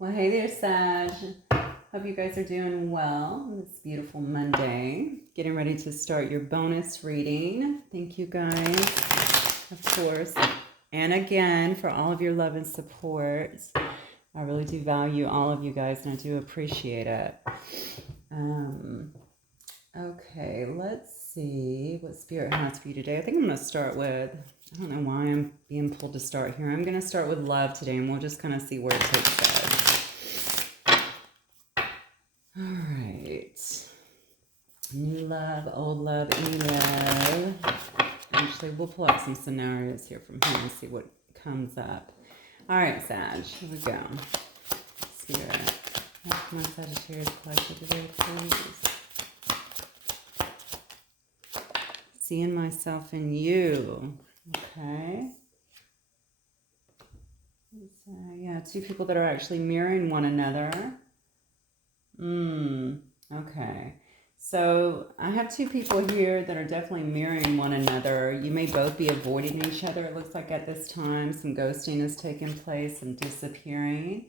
Well, hey there, Sag. Hope you guys are doing well. It's beautiful Monday. Getting ready to start your bonus reading. Thank you guys, of course. And again, for all of your love and support. I really do value all of you guys, and I do appreciate it. Okay, let's see what Spirit has for you today. I think I'm going to start with, I don't know why I'm being pulled to start here. I'm going to start with love today, and we'll just kind of see where it takes us. All right. New love, old love, any love. Actually, we'll pull up some scenarios here from here and see what comes up. All right, Sag, here we go. Spirit, help my Sagittarius collective today, please. Seeing myself in you. Okay. So, yeah, two people that are actually mirroring one another. Okay. So I have two people here that are definitely mirroring one another. You may both be avoiding each other. It looks like at this time some ghosting has taken place, some disappearing.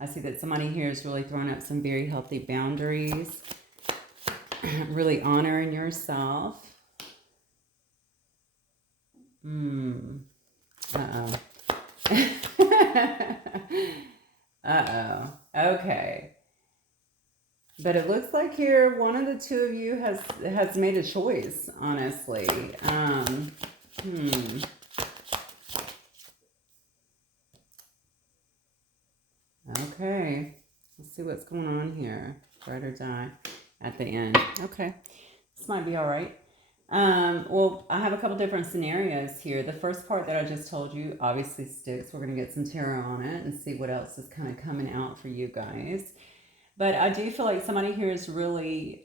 I see that somebody here is really throwing up some very healthy boundaries, really honoring yourself. Uh-oh. Uh-oh. Okay. But it looks like here one of the two of you has made a choice, honestly. Okay. Let's see what's going on here. Ride or die at the end. Okay. This might be all right. Well, I have a couple different scenarios here. The first part that I just told you obviously sticks. We're going to get some tarot on it and see what else is kind of coming out for you guys. But I do feel like somebody here is really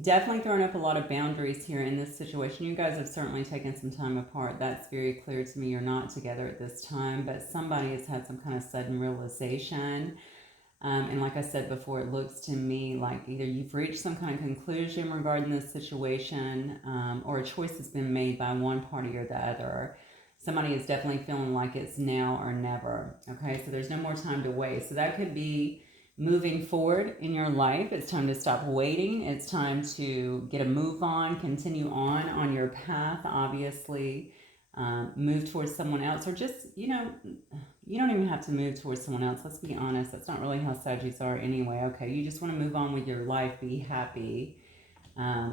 definitely throwing up a lot of boundaries here in this situation. You guys have certainly taken some time apart. That's very clear to me. You're not together at this time, but somebody has had some kind of sudden realization. And like I said before, it looks to me like either you've reached some kind of conclusion regarding this situation, or a choice has been made by one party or the other. Somebody is definitely feeling like it's now or never. Okay, so there's no more time to waste. So that could be moving forward in your life. It's time to stop waiting. It's time to get a move on, continue on your path, obviously. Move towards someone else, or just, you don't even have to move towards someone else. Let's be honest. That's not really how Saggies are anyway. Okay, you just want to move on with your life, be happy,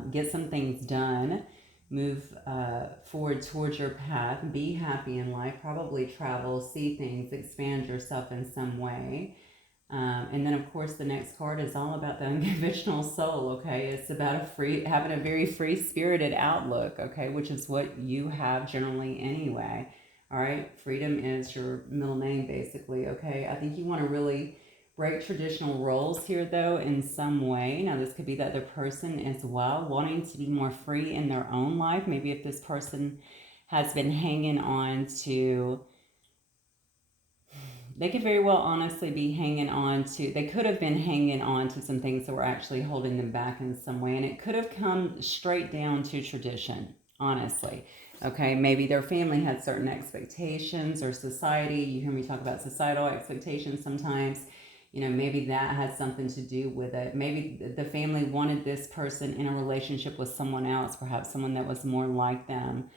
get some things done, move forward towards your path, be happy in life, probably travel, see things, expand yourself in some way. And then, of course, the next card is all about the unconventional soul, okay? It's about having a very free-spirited outlook, okay, which is what you have generally anyway, all right? Freedom is your middle name, basically, okay? I think you want to really break traditional roles here, though, in some way. Now, this could be the other person as well, wanting to be more free in their own life. Maybe if this person has been hanging on to... They could very well honestly be they could have been hanging on to some things that were actually holding them back in some way. And it could have come straight down to tradition, honestly. Okay, maybe their family had certain expectations, or society. You hear me talk about societal expectations sometimes. Maybe that has something to do with it. Maybe the family wanted this person in a relationship with someone else, perhaps someone that was more like them.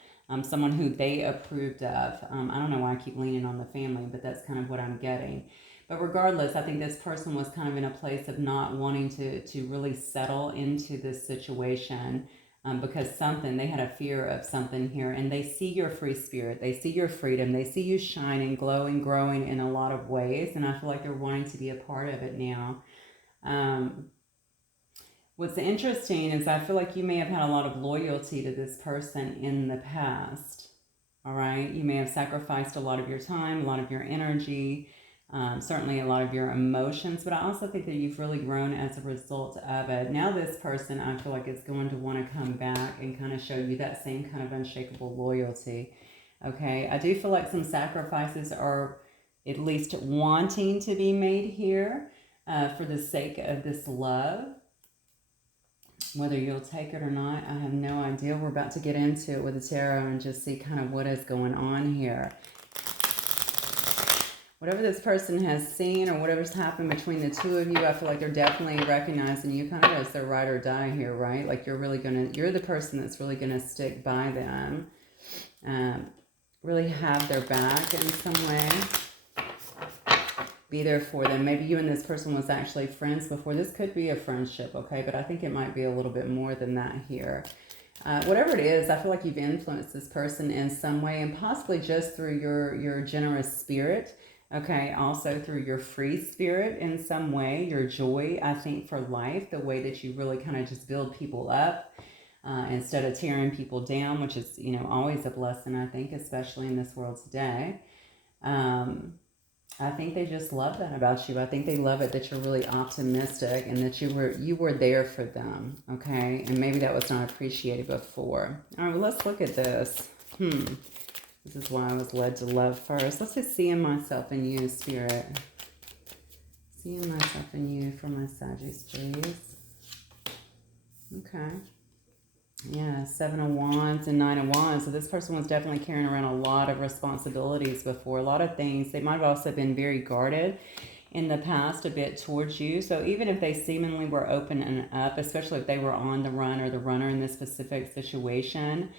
Someone who they approved of. I don't know why I keep leaning on the family, but that's kind of what I'm getting. But regardless, I think this person was kind of in a place of not wanting to really settle into this situation, because they had a fear of something here, and they see your free spirit, they see your freedom, they see you shining, glowing, growing in a lot of ways, and I feel like they're wanting to be a part of it now. What's interesting is I feel like you may have had a lot of loyalty to this person in the past, all right? You may have sacrificed a lot of your time, a lot of your energy, certainly a lot of your emotions, but I also think that you've really grown as a result of it. Now this person, I feel like, is going to want to come back and kind of show you that same kind of unshakable loyalty, okay? I do feel like some sacrifices are at least wanting to be made here for the sake of this love. Whether you'll take it or not, I have no idea. We're about to get into it with the tarot and just see kind of what is going on here. whatever this person has seen or whatever's happened between the two of you, I feel like they're definitely recognizing you kind of as their ride or die here, right? Like you're the person that's really gonna stick by them, really have their back in some way, be there for them. Maybe you and this person was actually friends before. This could be a friendship, okay? But I think it might be a little bit more than that here. Whatever it is, I feel like you've influenced this person in some way, and possibly just through your generous spirit, okay? Also through your free spirit in some way, your joy, I think, for life, the way that you really kind of just build people up instead of tearing people down, which is, you know, always a blessing, I think, especially in this world today. I think they just love that about you. I think they love it that you're really optimistic and that you were there for them, okay? And maybe that was not appreciated before. All right, well, let's look at this. This is why I was led to love first. Let's just seeing myself in you, Spirit. Seeing myself in you for my Sagittarius, please. Okay. Yeah, 7 of Wands and 9 of Wands. So this person was definitely carrying around a lot of responsibilities before, a lot of things. They might have also been very guarded in the past a bit towards you. So even if they seemingly were open and up, especially if they were on the run or the runner in this specific situation,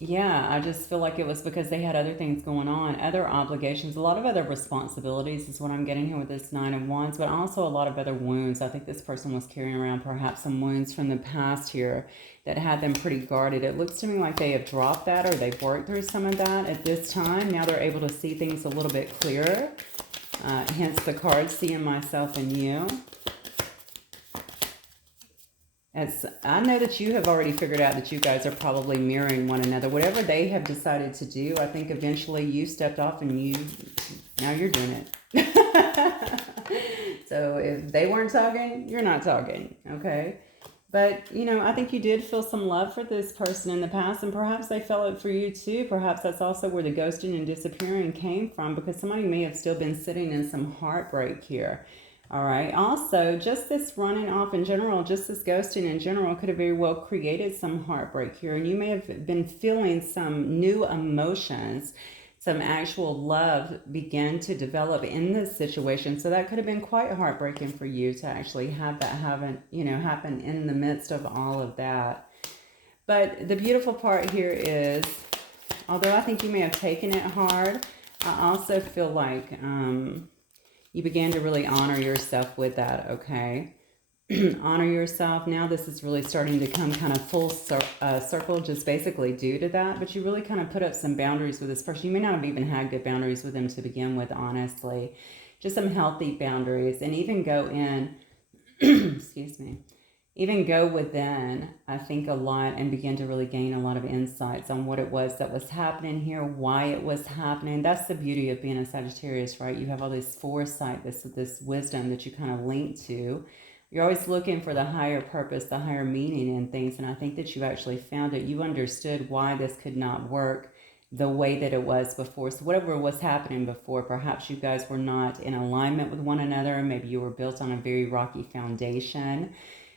yeah, I just feel like it was because they had other things going on, other obligations, a lot of other responsibilities is what I'm getting here with this 9 of Wands, but also a lot of other wounds. I think this person was carrying around perhaps some wounds from the past here that had them pretty guarded. It looks to me like they have dropped that or they've worked through some of that at this time. Now they're able to see things a little bit clearer. Hence the card, seeing myself in you. I know that you have already figured out that you guys are probably mirroring one another. Whatever they have decided to do, I think eventually you stepped off and now you're doing it. So if they weren't talking, you're not talking, okay? But, you know, I think you did feel some love for this person in the past, and perhaps they felt it for you too. Perhaps that's also where the ghosting and disappearing came from, because somebody may have still been sitting in some heartbreak here. All right. Also, just this running off in general, just this ghosting in general could have very well created some heartbreak here. And you may have been feeling some new emotions, some actual love begin to develop in this situation. So that could have been quite heartbreaking for you to actually have that happen in the midst of all of that. But the beautiful part here is, although I think you may have taken it hard, I also feel like you began to really honor yourself with that, okay? Honor yourself. Now this is really starting to come kind of full circle just basically due to that. But you really kind of put up some boundaries with this person. You may not have even had good boundaries with them to begin with, honestly. Just some healthy boundaries. And even go in, excuse me, even go within, I think, a lot and begin to really gain a lot of insights on what it was that was happening here, why it was happening. That's the beauty of being a Sagittarius, right? You have all this foresight, this wisdom that you kind of link to. You're always looking for the higher purpose, the higher meaning in things. And I think that you actually found it. You understood why this could not work the way that it was before. So whatever was happening before, perhaps you guys were not in alignment with one another. Maybe you were built on a very rocky foundation.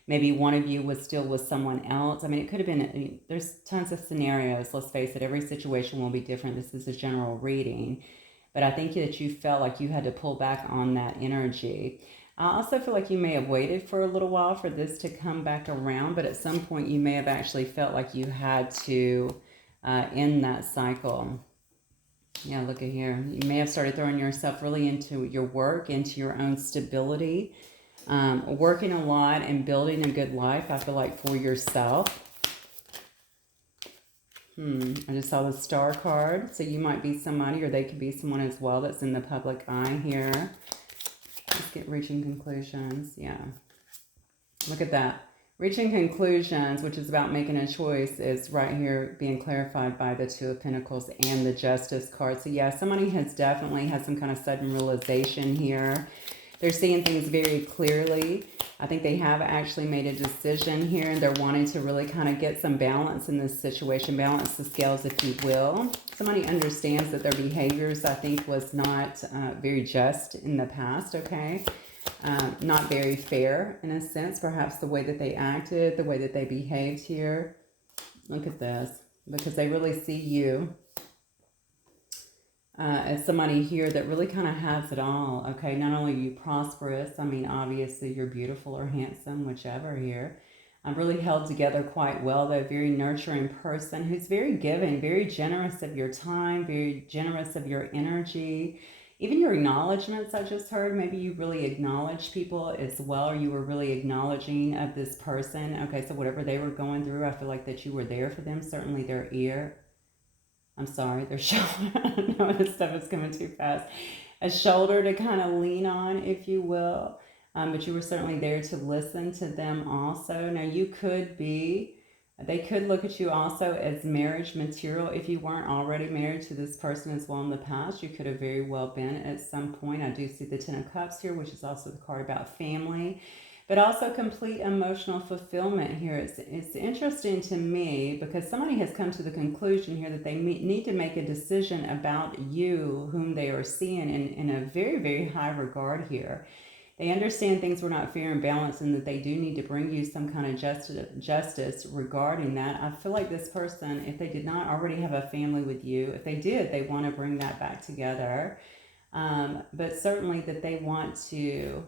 Maybe one of you was still with someone else. I mean, it could have been, there's tons of scenarios. Let's face it, every situation will be different. This is a general reading. But I think that you felt like you had to pull back on that energy. I also feel like you may have waited for a little while for this to come back around. But at some point, you may have actually felt like you had to end that cycle. Yeah, look at here. You may have started throwing yourself really into your work, into your own stability. Working a lot and building a good life, I feel like, for yourself. I just saw the Star card. So you might be somebody, or they could be someone as well that's in the public eye here. Let's get reaching conclusions. Yeah. Look at that. Reaching conclusions, which is about making a choice, is right here being clarified by the Two of Pentacles and the Justice card. So yeah, somebody has definitely had some kind of sudden realization here. They're seeing things very clearly. I think they have actually made a decision here, and they're wanting to really kind of get some balance in this situation, balance the scales, if you will. Somebody understands that their behaviors, I think, was not very just in the past, okay? Not very fair, in a sense, perhaps the way that they acted, the way that they behaved here. Look at this, because they really see you. as somebody here that really kind of has it all. Okay, not only are you prosperous, I mean, obviously you're beautiful or handsome, whichever here. I'm really held together quite well, though. Very nurturing person who's very giving, very generous of your time, very generous of your energy. Even your acknowledgments, I just heard. Maybe you really acknowledge people as well, or you were really acknowledging of this person. Okay, so whatever they were going through, I feel like that you were there for them. Certainly their ear. I'm sorry, their shoulder. No, this stuff is coming too fast. A shoulder to kind of lean on, if you will. But you were certainly there to listen to them also. Now, they could look at you also as marriage material. If you weren't already married to this person as well in the past, you could have very well been at some point. I do see the Ten of Cups here, which is also the card about family, but also complete emotional fulfillment here. It's interesting to me because somebody has come to the conclusion here that they need to make a decision about you, whom they are seeing in a very, very high regard here. They understand things were not fair and balanced and that they do need to bring you some kind of justice regarding that. I feel like this person, if they did not already have a family with you, if they did, they want to bring that back together. But certainly that they want to...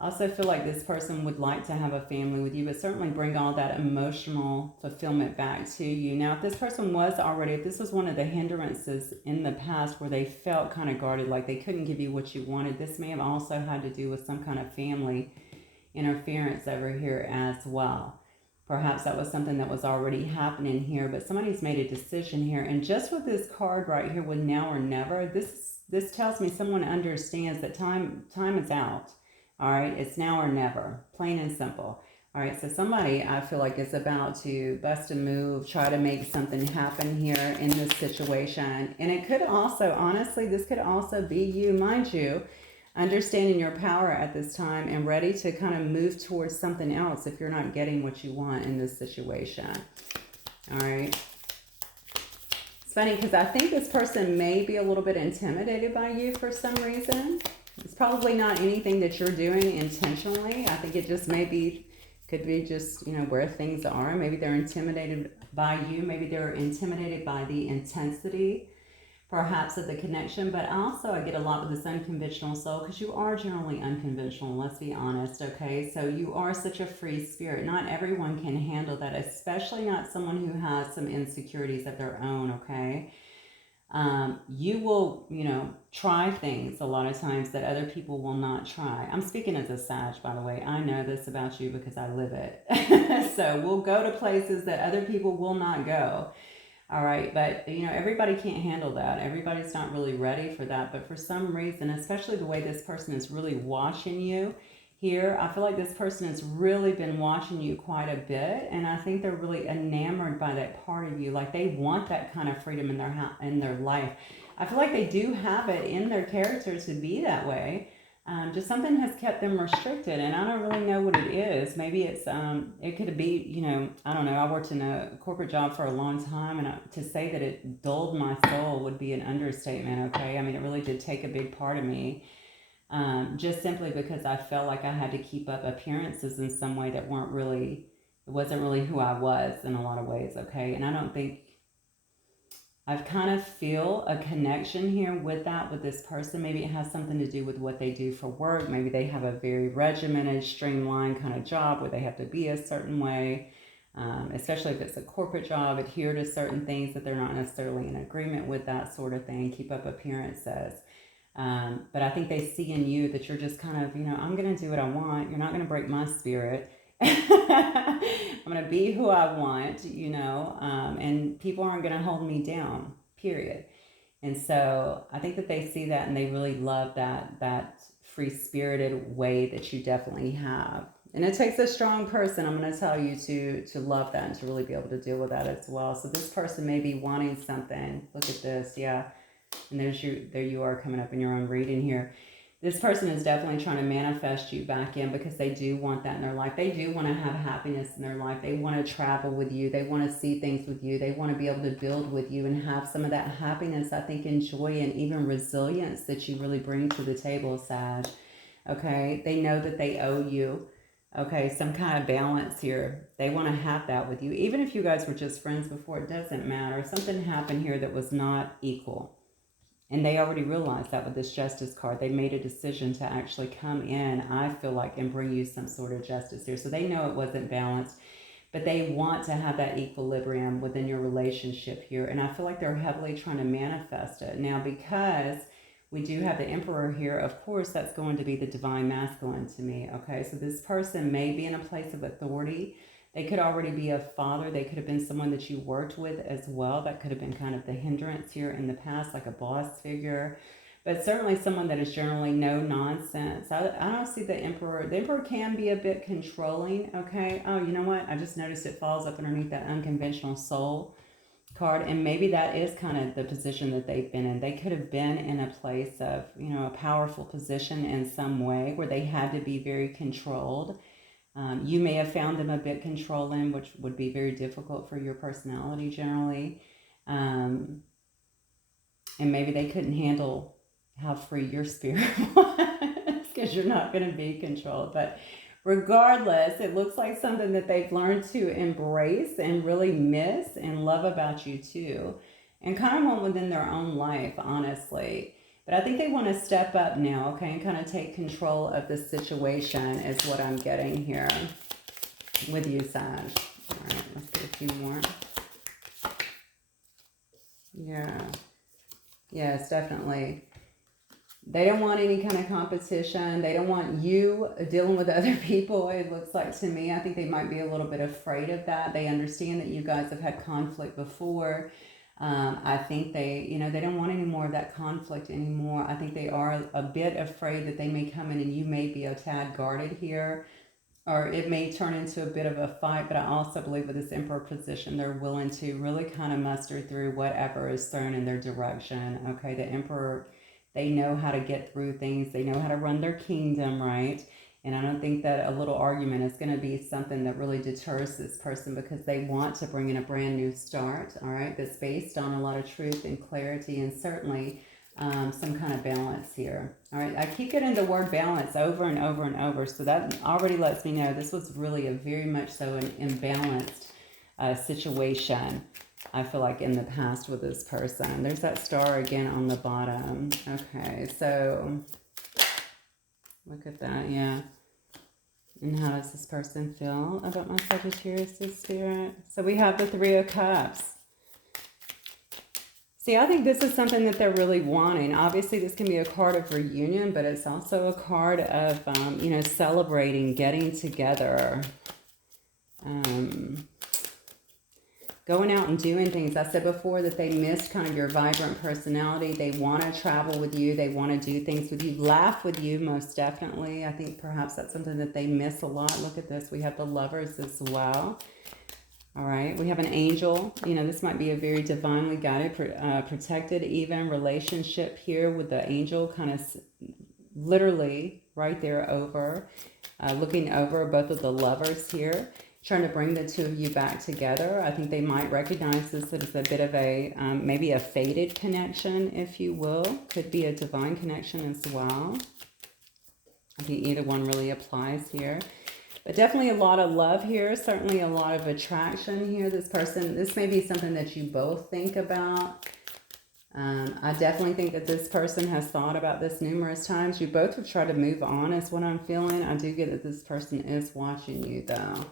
I also feel like this person would like to have a family with you, but certainly bring all that emotional fulfillment back to you. Now, if this person was already, if this was one of the hindrances in the past where they felt kind of guarded, like they couldn't give you what you wanted, this may have also had to do with some kind of family interference over here as well. Perhaps that was something that was already happening here, but somebody's made a decision here. And just with this card right here with now or never, this tells me someone understands that time is out. All right, it's now or never, plain and simple. All right, so somebody I feel like is about to bust a move, try to make something happen here in this situation. And it could also, honestly, this could also be you, mind you, understanding your power at this time and ready to kind of move towards something else if you're not getting what you want in this situation. All right. It's funny because I think this person may be a little bit intimidated by you for some reason. It's probably not anything that you're doing intentionally. I think it just could be just, where things are. Maybe they're intimidated by you. Maybe they're intimidated by the intensity, perhaps, of the connection. But also I get a lot with this unconventional soul because you are generally unconventional, let's be honest, okay? So you are such a free spirit. Not everyone can handle that, especially not someone who has some insecurities of their own, okay? You will, try things a lot of times that other people will not try. I'm speaking as a Sag, by the way. I know this about you because I live it. So we'll go to places that other people will not go. All right. But, everybody can't handle that. Everybody's not really ready for that. But for some reason, especially the way this person is really watching you here, I feel like this person has really been watching you quite a bit, and I think they're really enamored by that part of you. Like they want that kind of freedom in their life. I feel like they do have it in their character to be that way. Just something has kept them restricted, and I don't really know what it is. Maybe it's it could be, I don't know. I worked in a corporate job for a long time, and to say that it dulled my soul would be an understatement. Okay, I mean it really did take a big part of me. Just simply because I felt like I had to keep up appearances in some way that it wasn't really who I was in a lot of ways, okay? And I don't think, I've kind of feel a connection here with this person. Maybe it has something to do with what they do for work. Maybe they have a very regimented, streamlined kind of job where they have to be a certain way, especially if it's a corporate job, adhere to certain things that they're not necessarily in agreement with, that sort of thing, keep up appearances. But I think they see in you that you're just kind of, I'm going to do what I want. You're not going to break my spirit. I'm going to be who I want, and people aren't going to hold me down, period. And so I think that they see that and they really love that free-spirited way that you definitely have. And it takes a strong person, I'm going to tell you, to love that and to really be able to deal with that as well. So this person may be wanting something. Look at this, yeah. And there you are coming up in your own reading here. This person is definitely trying to manifest you back in because they do want that in their life. They do want to have happiness in their life. They want to travel with you. They want to see things with you. They want to be able to build with you and have some of that happiness, I think, and joy and even resilience that you really bring to the table, Sag. Okay? They know that they owe you. Okay, some kind of balance here. They want to have that with you. Even if you guys were just friends before, it doesn't matter. Something happened here that was not equal. And they already realized that with this Justice card. They made a decision to actually come in, I feel like, and bring you some sort of justice here. So they know it wasn't balanced, but they want to have that equilibrium within your relationship here. And I feel like they're heavily trying to manifest it. Now, because we do have the Emperor here, of course, that's going to be the divine masculine to me, okay? So this person may be in a place of authority. They could already be a father. They could have been someone that you worked with as well. That could have been kind of the hindrance here in the past, like a boss figure. But certainly someone that is generally no nonsense. I don't see the Emperor. The Emperor can be a bit controlling, okay? Oh, you know what? I just noticed it falls up underneath that unconventional soul card. And maybe that is kind of the position that they've been in. They could have been in a place of, you know, a powerful position in some way where they had to be very controlled. You may have found them a bit controlling, which would be very difficult for your personality generally. And maybe they couldn't handle how free your spirit was because you're not going to be controlled. But regardless, it looks like something that they've learned to embrace and really miss and love about you too. And kind of want within their own life, honestly. But I think they want to step up now, okay, and kind of take control of the situation is what I'm getting here with you, Sag. All right, let's get a few more. Yeah. Yes, definitely. They don't want any kind of competition. They don't want you dealing with other people, it looks like to me. I think they might be a little bit afraid of that. They understand that you guys have had conflict before. I think they, you know, they don't want any more of that conflict anymore. I think they are a bit afraid that they may come in and you may be a tad guarded here, or it may turn into a bit of a fight. But I also believe with this Emperor position, they're willing to really kind of muster through whatever is thrown in their direction. Okay, the Emperor, they know how to get through things. They know how to run their kingdom, right? And I don't think that a little argument is going to be something that really deters this person, because they want to bring in a brand new start, all right, that's based on a lot of truth and clarity and certainly some kind of balance here. All right, I keep getting the word balance over and over and over, so that already lets me know this was really a very much so an imbalanced situation, I feel like, in the past with this person. There's that star again on the bottom. Okay, so look at that, yeah. And how does this person feel about my Sagittarius' spirit? So we have the Three of Cups. See, I think this is something that they're really wanting. Obviously, this can be a card of reunion, but it's also a card of, you know, celebrating, getting together, going out and doing things. I said before that they missed kind of your vibrant personality. They want to travel with you. They want to do things with you, laugh with you, most definitely. I think perhaps that's something that they miss a lot. Look at this. We have the Lovers as well. All right. We have an angel. You know, this might be a very divinely guided, protected even relationship here with the angel kind of literally right there over, looking over both of the lovers here, trying to bring the two of you back together. I think they might recognize this as a bit of a, maybe a fated connection, if you will. Could be a divine connection as well. I think either one really applies here. But definitely a lot of love here. Certainly a lot of attraction here. This person, this may be something that you both think about. I definitely think that this person has thought about this numerous times. You both have tried to move on is what I'm feeling. I do get that this person is watching you though.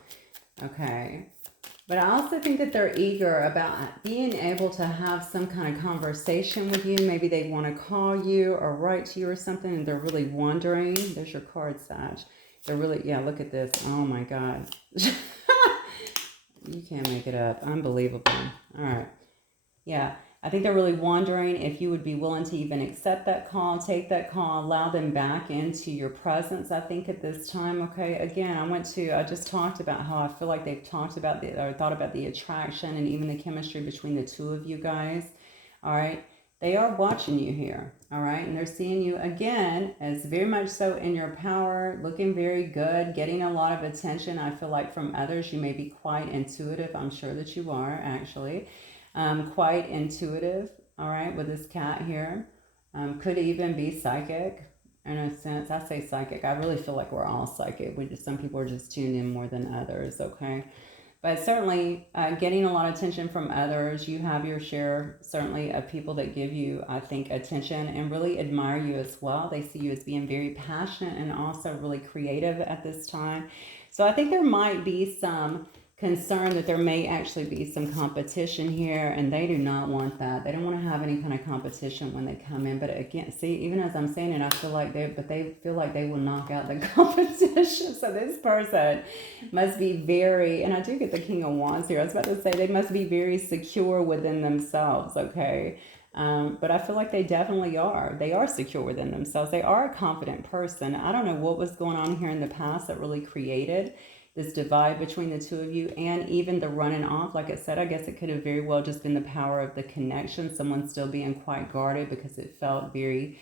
Okay. But I also think that they're eager about being able to have some kind of conversation with you. Maybe they want to call you or write to you or something, and they're really wondering. There's your card, Sag. They're really, yeah, look at this. Oh my God. You can't make it up. Unbelievable. All right. Yeah. I think they're really wondering if you would be willing to even accept that call, take that call, allow them back into your presence, I think, at this time. Okay, again, I just talked about how I feel like they've talked about or thought about the attraction and even the chemistry between the two of you guys. All right, they are watching you here. All right, and they're seeing you again as very much so in your power, looking very good, getting a lot of attention. I feel like from others, you may be quite intuitive. I'm sure that you are, actually. Quite intuitive, all right, with this cat here. Could even be psychic in a sense. I say psychic. I really feel like we're all psychic. Some people are just tuned in more than others, okay? But certainly getting a lot of attention from others. You have your share, certainly, of people that give you, I think, attention and really admire you as well. They see you as being very passionate and also really creative at this time. So I think there might be some concern that there may actually be some competition here, and they do not want that. They don't want to have any kind of competition when they come in. But again, see, even as I'm saying it, I feel like they feel like they will knock out the competition. So this person must be very, and I do get the King of Wands here. I was about to say they must be very secure within themselves, okay? But I feel like they definitely are. They are secure within themselves. They are a confident person. I don't know what was going on here in the past that really created this divide between the two of you, and even the running off. Like I said, I guess it could have very well just been the power of the connection. Someone still being quite guarded because it felt very,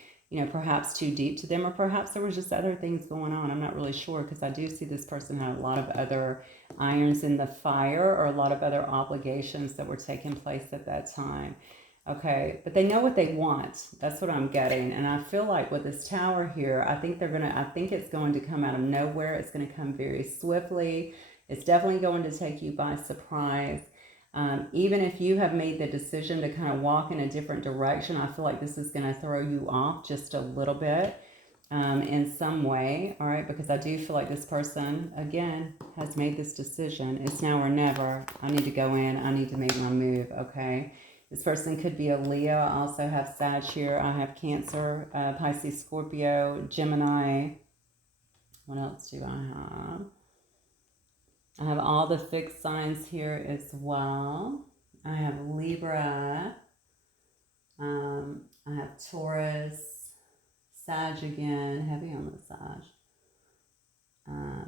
perhaps too deep to them, or perhaps there was just other things going on. I'm not really sure, because I do see this person had a lot of other irons in the fire, or a lot of other obligations that were taking place at that time. Okay, but they know what they want. That's what I'm getting. And I feel like with this tower here, I think it's going to come out of nowhere. It's going to come very swiftly. It's definitely going to take you by surprise. Even if you have made the decision to kind of walk in a different direction, I feel like this is going to throw you off just a little bit in some way. All right, because I do feel like this person, again, has made this decision. It's now or never. I need to go in. I need to make my move. Okay. This person could be a Leo. I also have Sag here. I have Cancer, Pisces, Scorpio, Gemini. What else do I have? I have all the fixed signs here as well. I have Libra. I have Taurus, Sag again, heavy on the Sag.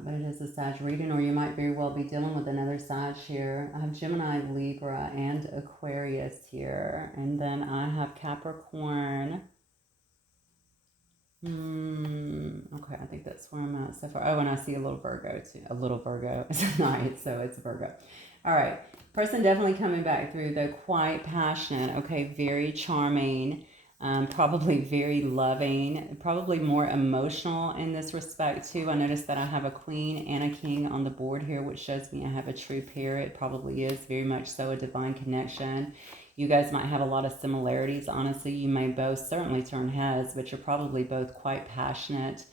But it is a Sag reading, or you might very well be dealing with another Sag here. I have Gemini, Libra, and Aquarius here. And then I have Capricorn. Okay, I think that's where I'm at so far. Oh, and I see a little Virgo too. A little Virgo. It's night, so it's Virgo. All right. Person definitely coming back through, though, quite passionate. Okay, very charming. Probably very loving, probably more emotional in this respect too. I noticed that I have a queen and a king on the board here, which shows me I have a true pair. It probably is very much so a divine connection. You guys might have a lot of similarities. Honestly, you may both certainly turn heads, but you're probably both quite passionate.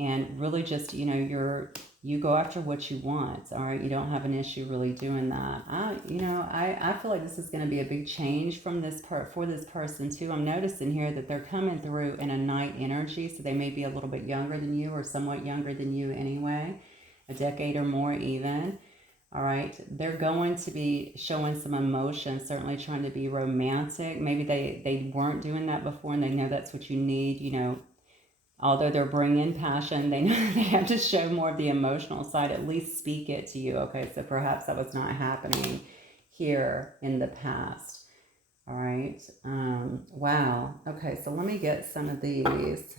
And really just, you go after what you want. All right. You don't have an issue really doing that. I feel like this is going to be a big change for this person too. I'm noticing here that they're coming through in a night energy. So they may be a little bit younger than you, or somewhat younger than you anyway, a decade or more even. All right. They're going to be showing some emotion, certainly trying to be romantic. Maybe they weren't doing that before, and they know that's what you need, Although they're bringing passion, they know they have to show more of the emotional side, at least speak it to you. Okay, so perhaps that was not happening here in the past. All right. Wow. Okay, so let me get some of these.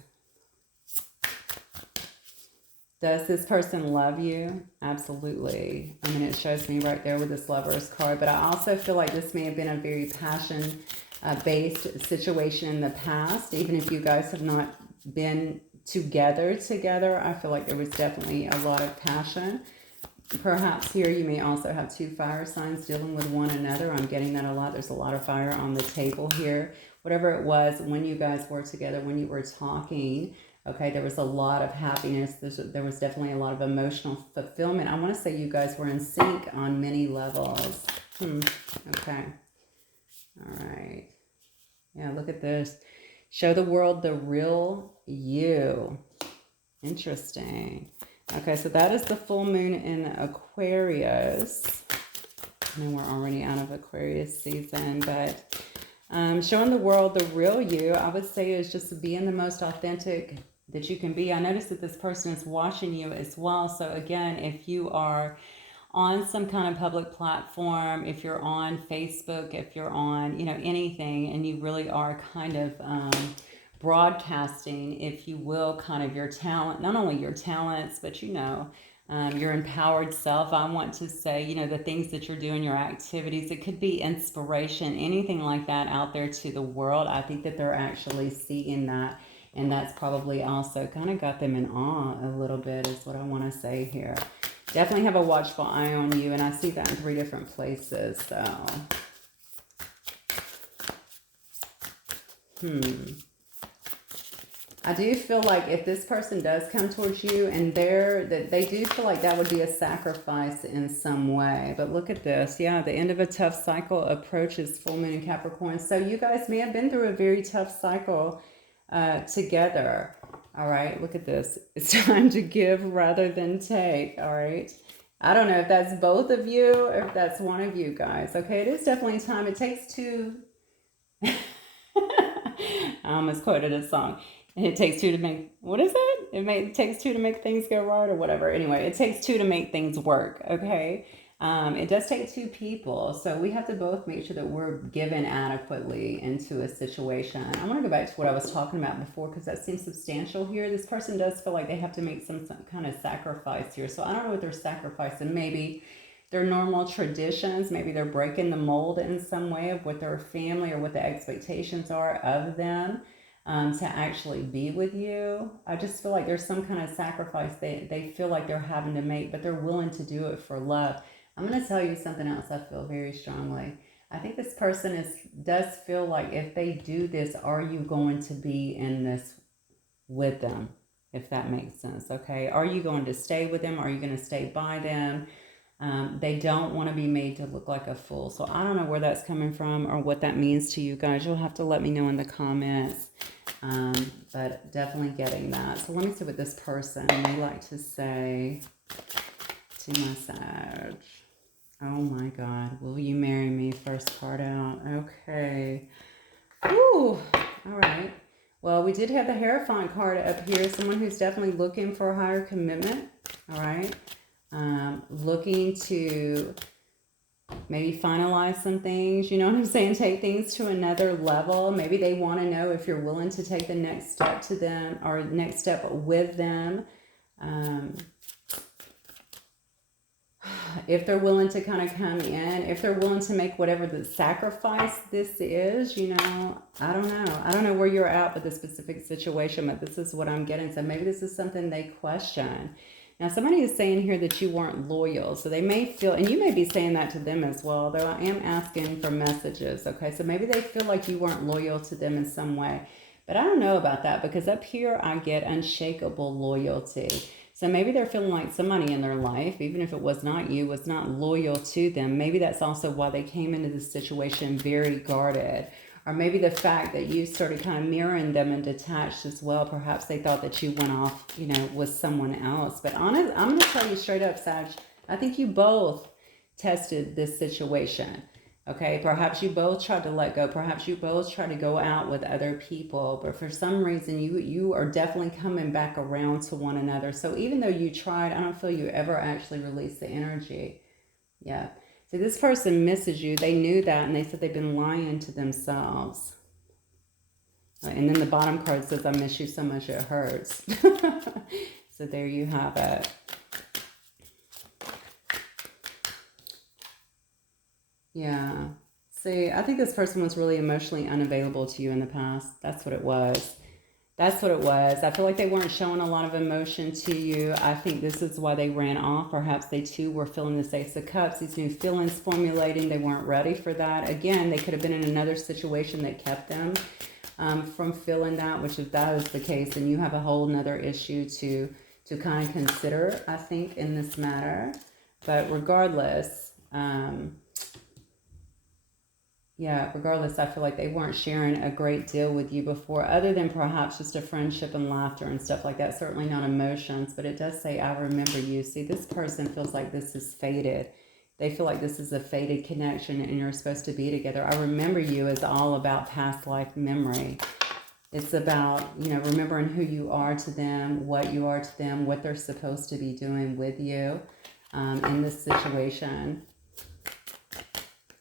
Does this person love you? Absolutely. I mean, it shows me right there with this Lover's card. But I also feel like this may have been a very passion-based situation in the past, even if you guys have not been together, I feel like there was definitely a lot of passion. Perhaps here you may also have two fire signs dealing with one another. I'm getting that a lot. There's a lot of fire on the table here. Whatever it was, when you guys were together, when you were talking, okay, there was a lot of happiness. There was definitely a lot of emotional fulfillment. I want to say you guys were in sync on many levels. Okay. All right. Yeah, look at this. Show the world the real you. Interesting. Okay, so that is the full moon in Aquarius. I know we're already out of Aquarius season, but showing the world the real you, I would say, is just being the most authentic that you can be. I noticed that this person is watching you as well. So again, if you are on some kind of public platform, if you're on Facebook, if you're on, anything, and you really are kind of broadcasting, if you will, kind of your talent, not only your talents, but your empowered self. I want to say, the things that you're doing, your activities, it could be inspiration, anything like that out there to the world. I think that they're actually seeing that And that's probably also kind of got them in awe a little bit, is what I want to say here. Definitely have a watchful eye on you, and I see that in 3 different places. So, I do feel like if this person does come towards you, and they do feel like that would be a sacrifice in some way. But look at this. Yeah, the end of a tough cycle approaches full moon in Capricorn. So you guys may have been through a very tough cycle together. All right, look at this. It's time to give rather than take. All right. I don't know if that's both of you or if that's one of you guys. Okay, it is definitely time. It takes two. I almost quoted a song. It takes two to make, what is it? It takes two to make things go right or whatever. Anyway, it takes two to make things work, okay? It does take 2 people. So we have to both make sure that we're given adequately into a situation. I want to go back to what I was talking about before, because that seems substantial here. This person does feel like they have to make some kind of sacrifice here. So I don't know what they're sacrificing. Maybe their normal traditions, maybe they're breaking the mold in some way of what their family or what the expectations are of them. To actually be with you. I just feel like there's some kind of sacrifice they feel like they're having to make, but they're willing to do it for love. I'm going to tell you something else I feel very strongly. I think this person does feel like if they do this, are you going to be in this with them? If that makes sense, okay? Are you going to stay with them? Are you going to stay by them? They don't want to be made to look like a fool. So I don't know where that's coming from or what that means to you guys. You'll have to let me know in the comments. But definitely getting that. So let me see what this person may like to say to my Sag. Oh my God. Will you marry me? First card out. Okay. Ooh. All right. Well, we did have the Hierophant card up here. Someone who's definitely looking for a higher commitment. All right. Looking to maybe finalize some things, you know what I'm saying? Take things to another level. Maybe they want to know if you're willing to take the next step to them or next step with them. If they're willing to kind of come in, if they're willing to make whatever the sacrifice this is, you know, I don't know. I don't know where you're at with the specific situation, but this is what I'm getting. So maybe this is something they question. Now, somebody is saying here that you weren't loyal. So they may feel, and you may be saying that to them as well, though I am asking for messages, okay? So maybe they feel like you weren't loyal to them in some way. But I don't know about that, because up here I get unshakable loyalty. So maybe they're feeling like somebody in their life, even if it was not you, was not loyal to them. Maybe that's also why they came into this situation very guarded. Or maybe the fact that you started kind of mirroring them and detached as well. Perhaps they thought that you went off, you know, with someone else. But honest, I'm going to tell you straight up, Sag, I think you both tested this situation. Okay, perhaps you both tried to let go. Perhaps you both tried to go out with other people. But for some reason, you are definitely coming back around to one another. So even though you tried, I don't feel you ever actually released the energy. Yeah. So this person misses you. They knew that, and they said they've been lying to themselves. And then the bottom card says, I miss you so much it hurts. So there you have it. Yeah. See, I think this person was really emotionally unavailable to you in the past. That's what it was. That's what it was. I feel like they weren't showing a lot of emotion to you. I think this is why they ran off. Perhaps they too were feeling this Ace of Cups, these new feelings formulating. They weren't ready for that. Again, they could have been in another situation that kept them from feeling that, which if that is the case, then you have a whole nother issue to kind of consider, I think, in this matter. But regardless, yeah, regardless, I feel like they weren't sharing a great deal with you before, other than perhaps just a friendship and laughter and stuff like that. Certainly not emotions, but it does say, I remember you. See, this person feels like this is fated. They feel like this is a fated connection and you're supposed to be together. I remember you is all about past life memory. It's about, you know, remembering who you are to them, what you are to them, what they're supposed to be doing with you in this situation.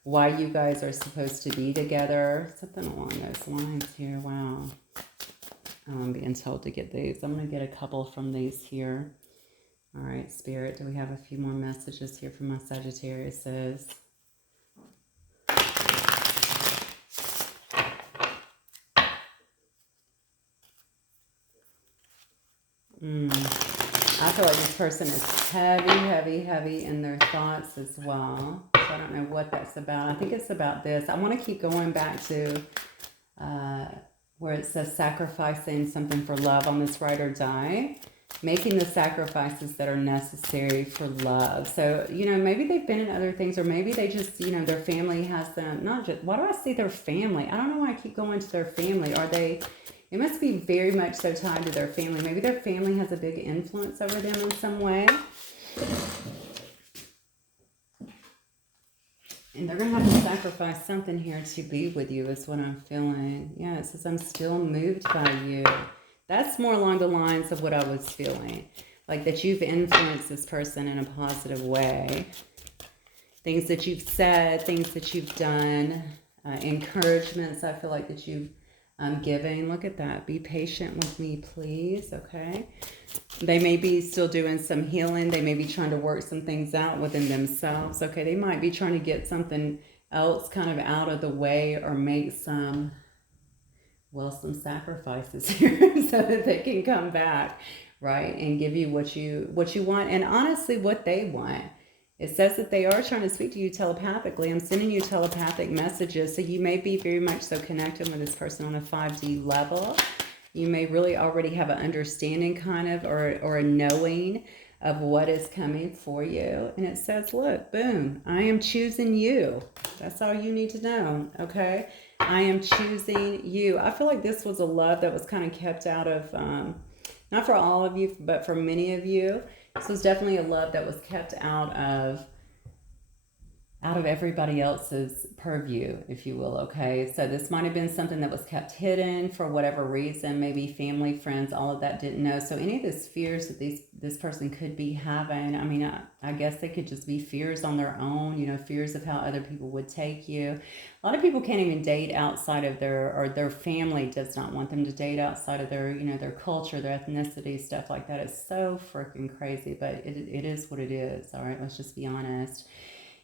Why you guys are supposed to be together. Something along those lines here. Wow. I'm being told to get these. I'm going to get a couple from these here. All right, Spirit. Do we have a few more messages here from my Sagittariuses? I feel like this person is heavy, heavy, heavy in their thoughts as well. So I don't know what that's about. I think it's about this. I want to keep going back to where it says sacrificing something for love on this ride or die. Making the sacrifices that are necessary for love. So, maybe they've been in other things, or maybe they just, their family has them, not just, why do I see their family? I don't know why I keep going to their family. Are they, it must be very much so tied to their family. Maybe their family has a big influence over them in some way. And they're going to have to sacrifice something here to be with you is what I'm feeling. Yeah, it says, I'm still moved by you. That's more along the lines of what I was feeling. Like that you've influenced this person in a positive way. Things that you've said, things that you've done, encouragements I feel like that you've given. Look at that. Be patient with me, please. Okay. They may be still doing some healing. They may be trying to work some things out within themselves. Okay. They might be trying to get something else kind of out of the way, or make some sacrifices here so that they can come back, right, and give you what you want, and honestly what they want. It says that they are trying to speak to you telepathically. I'm sending you telepathic messages, so you may be very much so connected with this person on a 5D level. You may really already have an understanding kind of, or a knowing of what is coming for you. And it says, look, boom, I am choosing you. That's all you need to know, okay? I am choosing you. I feel like this was a love that was kind of kept out of, not for all of you, but for many of you. This was definitely a love that was kept out of everybody else's purview, if you will, okay? So this might have been something that was kept hidden for whatever reason, maybe family, friends, all of that didn't know. So any of these fears that this person could be having, I mean, I guess they could just be fears on their own, fears of how other people would take you. A lot of people can't even date outside of their family does not want them to date outside of their, their culture, their ethnicity, stuff like that. It's so freaking crazy, but it is what it is, all right? Let's just be honest.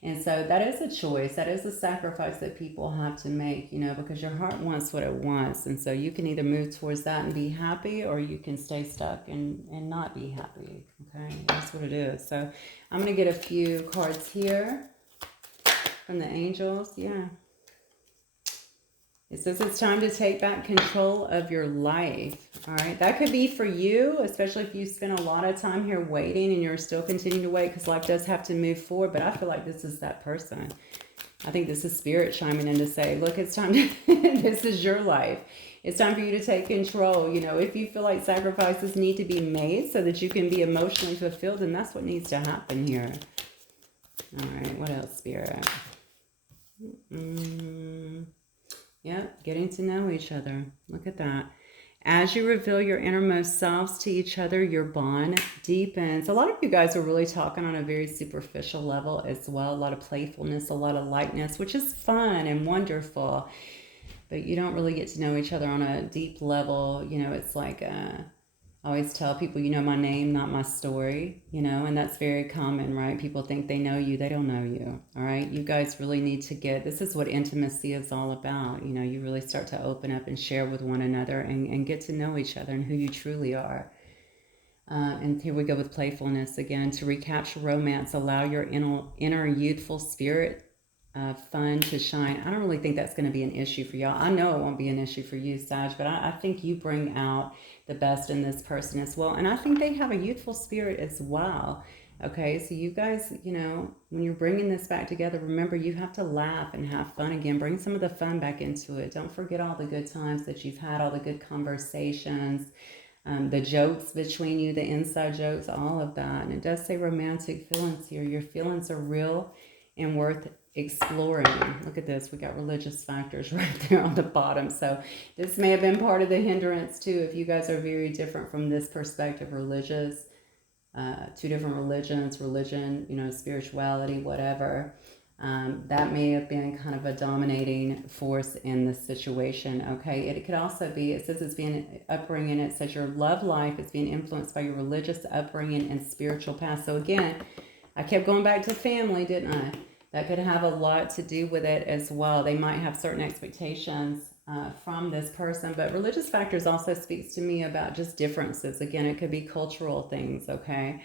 And so that is a choice. That is a sacrifice that people have to make, because your heart wants what it wants. And so you can either move towards that and be happy, or you can stay stuck and not be happy. Okay, that's what it is. So I'm going to get a few cards here from the angels. Yeah. It says it's time to take back control of your life. All right. That could be for you, especially if you spend a lot of time here waiting and you're still continuing to wait, because life does have to move forward. But I feel like this is that person. I think this is spirit chiming in to say, look, it's time to, this is your life. It's time for you to take control. If you feel like sacrifices need to be made so that you can be emotionally fulfilled, then that's what needs to happen here. All right. What else, spirit? Yep, getting to know each other. Look at that. As you reveal your innermost selves to each other, your bond deepens. A lot of you guys are really talking on a very superficial level as well. A lot of playfulness, a lot of lightness, which is fun and wonderful. But you don't really get to know each other on a deep level. It's like, I always tell people, my name, not my story, and that's very common, right? People think they know you. They don't know you, all right? You guys really need to this is what intimacy is all about. You really start to open up and share with one another and get to know each other and who you truly are. And here we go with playfulness again. To recapture romance, allow your inner youthful spirit fun to shine. I don't really think that's going to be an issue for y'all. I know it won't be an issue for you, Sag, but I think you bring out the best in this person as well. And I think they have a youthful spirit as well. Okay, so you guys, when you're bringing this back together, remember you have to laugh and have fun again. Bring some of the fun back into it. Don't forget all the good times that you've had, all the good conversations, the jokes between you, the inside jokes, all of that. And it does say romantic feelings here. Your feelings are real and worth exploring. Look at this. We got religious factors right there on the bottom. So this may have been part of the hindrance too. If you guys are very different from this perspective, religious, two different religion, spirituality, whatever. That may have been kind of a dominating force in the situation. Okay. It could also be, it says it's being upbringing. It says your love life is being influenced by your religious upbringing and spiritual past. So again, I kept going back to family, didn't I? That could have a lot to do with it as well. They might have certain expectations from this person. But religious factors also speaks to me about just differences. Again, it could be cultural things, okay?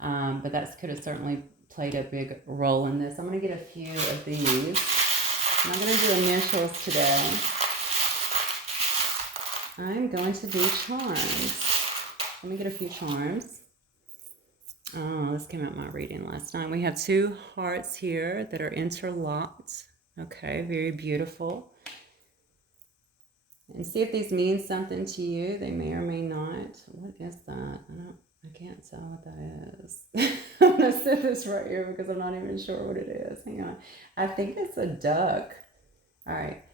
But that could have certainly played a big role in this. I'm going to get a few of these. I'm not going to do initials today. I'm going to do charms. Let me get a few charms. Oh, this came out my reading last night. We have two hearts here that are interlocked. Okay, very beautiful. And see if these mean something to you. They may or may not. What is that? I can't tell what that is. I'm going to set this right here because I'm not even sure what it is. Hang on. I think it's a duck. All right.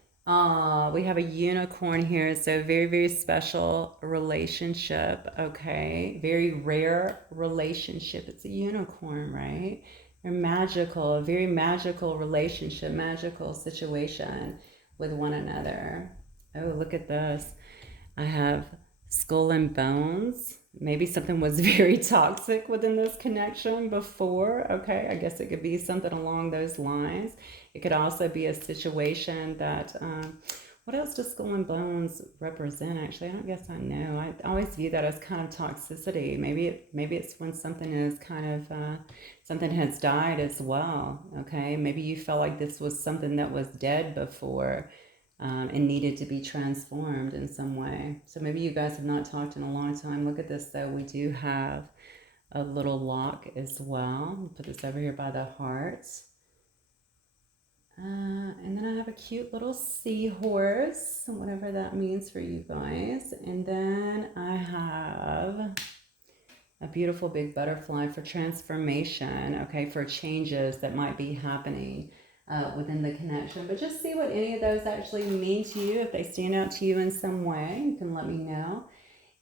We have a unicorn here. So very, very special relationship. Okay. Very rare relationship. It's a unicorn, right? They're magical, a very magical relationship, magical situation with one another. Oh, look at this. I have skull and bones. Maybe something was very toxic within this connection before. Okay, I guess it could be something along those lines. It could also be a situation that, what else does skull and bones represent? Actually, I don't guess I know. I always view that as kind of toxicity. Maybe it's when something is kind of, something has died as well. Okay, maybe you felt like this was something that was dead before. And needed to be transformed in some way. So maybe you guys have not talked in a long time. Look at this though. We do have a little lock as well. Put this over here by the hearts. And then I have a cute little seahorse, whatever that means for you guys. And then I have a beautiful big butterfly for transformation, okay, for changes that might be happening within the connection. But just see what any of those actually mean to you. If they stand out to you in some way, you can let me know.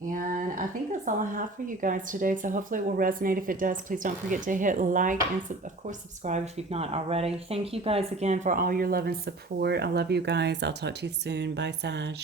And I think that's all I have for you guys today. So hopefully it will resonate. If it does, please don't forget to hit like and of course subscribe if you've not already. Thank you guys again for all your love and support. I love you guys. I'll talk to you soon. Bye, Sag.